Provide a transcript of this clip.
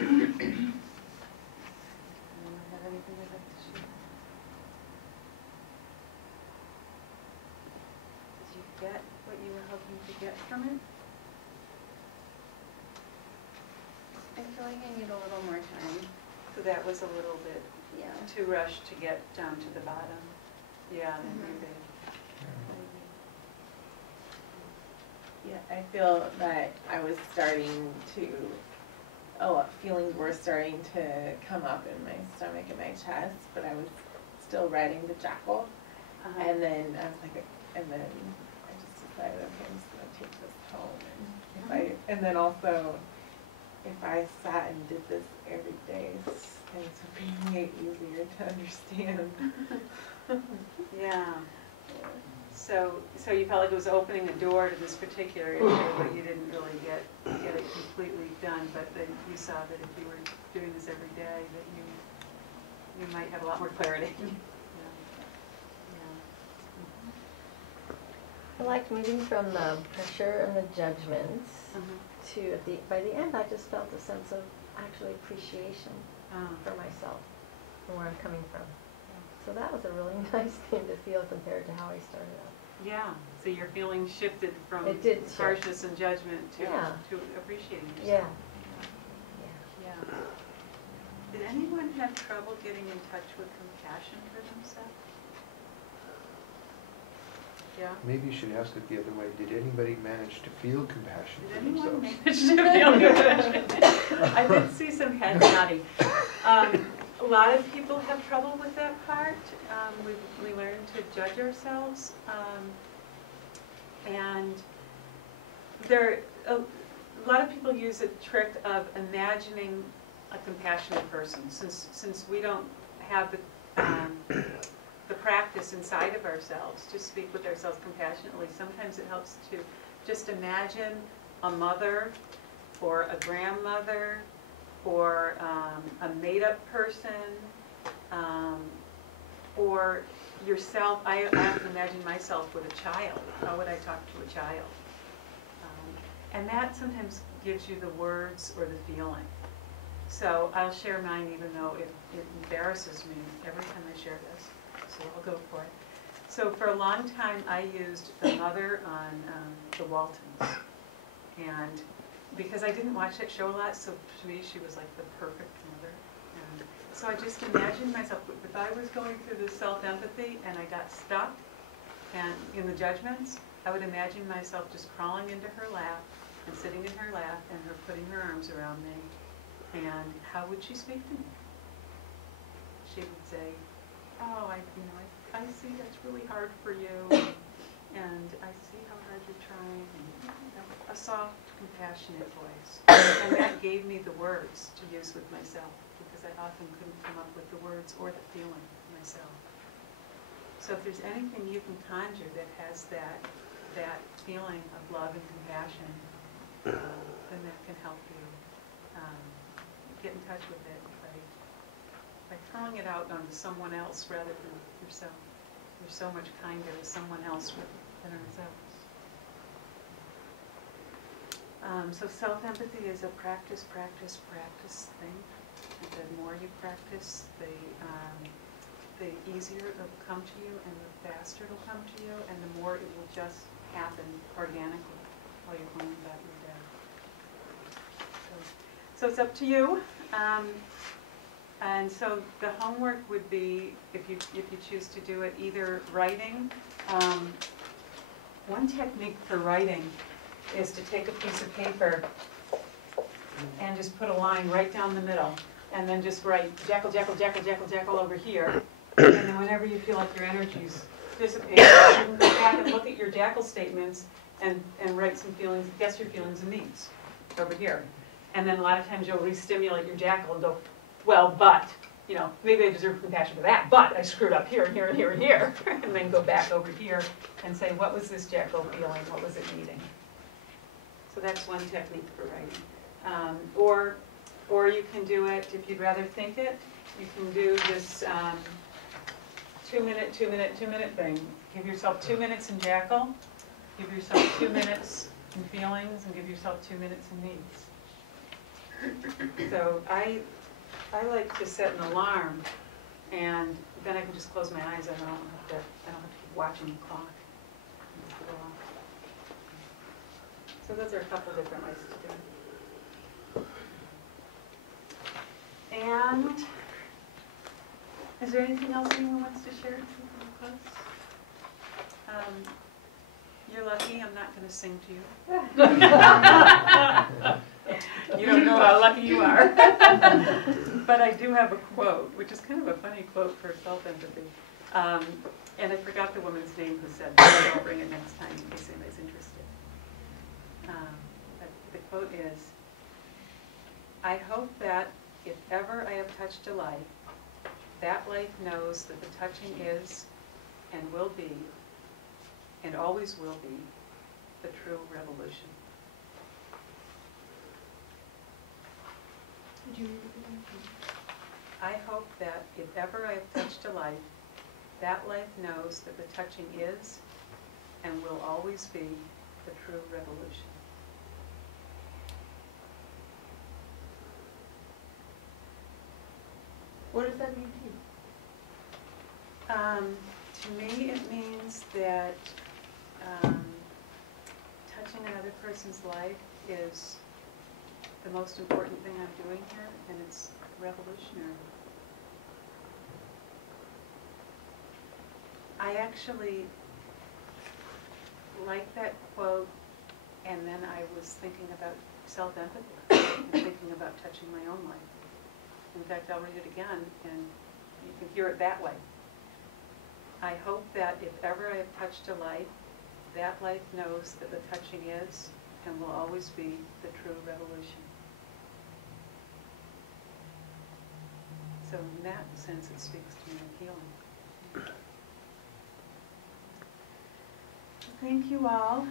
have anything they'd like to share? Did you get what you were hoping to get from it? I feel like I need a little more time. So that was a little bit Yeah. too rushed to get down to the bottom. Yeah, maybe. Yeah, I feel that I was starting to, feelings were starting to come up in my stomach and my chest, but I was still riding the jackal. And then I was like, and then I just decided, okay, I'm just gonna take this home. And then also, if I sat and did this every day, things would be way easier to understand. Yeah. So you felt like it was opening a door to this particular issue, but you didn't really get it completely done. But then you saw that if you were doing this every day, that you might have a lot more clarity. I liked moving from the pressure and the judgments to by the end I just felt a sense of actually appreciation for myself and where I'm coming from. So that was a really nice thing to feel compared to how I started out. Yeah, so your feelings shifted from harshness and judgment to appreciating yourself. Yeah. Did anyone have trouble getting in touch with compassion for themselves? Yeah. Maybe you should ask it the other way. Did anybody manage to feel compassion Did for themselves? anyone manage to feel compassion? I did see some head nodding. A lot of people have trouble with that part. We learn to judge ourselves. And a lot of people use a trick of imagining a compassionate person. Since we don't have the practice inside of ourselves to speak with ourselves compassionately, sometimes it helps to just imagine a mother or a grandmother or a made-up person, or yourself. I often imagine myself with a child. How would I talk to a child? And that sometimes gives you the words or the feeling. So I'll share mine even though it embarrasses me every time I share this. So I'll go for it. So for a long time I used the mother on the Waltons. And because I didn't watch that show a lot, so to me she was like the perfect mother. And so I just imagined myself, if I was going through this self-empathy and I got stuck and in the judgments, I would imagine myself just crawling into her lap and sitting in her lap and her putting her arms around me. And how would she speak to me? She would say, oh, I see that's really hard for you, and I see how hard you're trying, and a soft, compassionate voice. And that gave me the words to use with myself, because I often couldn't come up with the words or the feeling myself. So if there's anything you can conjure that has that feeling of love and compassion, then that can help you get in touch with it by throwing it out onto someone else rather than yourself. We're so much kinder to someone else than ourselves. So self-empathy is a practice thing. And the more you practice, the easier it'll come to you, and the faster it'll come to you, and the more it will just happen organically while you're going about your day. So it's up to you. And so the homework would be, if you choose to do it, either writing. One technique for writing is to take a piece of paper and just put a line right down the middle, and then just write jackal, jackal, jackal, jackal, jackal over here. And then whenever you feel like your energy's dissipating, you can go back and look at your jackal statements and write some feelings, guess your feelings and needs over here. And then a lot of times you'll re-stimulate your jackal and go, well, but, maybe I deserve compassion for that, but I screwed up here and here and here and here. And then go back over here and say, what was this jackal feeling? What was it needing? So that's one technique for writing. Or you can do it, if you'd rather think it, you can do this 2-minute thing. Give yourself 2 minutes in jackal, give yourself 2 minutes in feelings, and give yourself 2 minutes in needs. So I like to set an alarm, and then I can just close my eyes. I don't have to keep watching the clock. So those are a couple different ways to do it. And is there anything else anyone wants to share? You're lucky I'm not going to sing to you. You don't know how lucky you are. But I do have a quote, which is kind of a funny quote for self-empathy. And I forgot the woman's name who said that. I'll bring it next time in case anybody's interested. But the quote is, "I hope that if ever I have touched a life, that life knows that the touching is and will be and always will be the true revolution." Did you read it? I hope that if ever I have touched a life, that life knows that the touching is and will always be the true revolution. What does that mean to you? To me, it means that touching another person's life is the most important thing I'm doing here, and it's revolutionary. I actually like that quote, and then I was thinking about self-empathy and thinking about touching my own life. In fact, I'll read it again, and you can hear it that way. I hope that if ever I have touched a life, that life knows that the touching is and will always be the true revolution. So in that sense, it speaks to me of healing. Thank you all.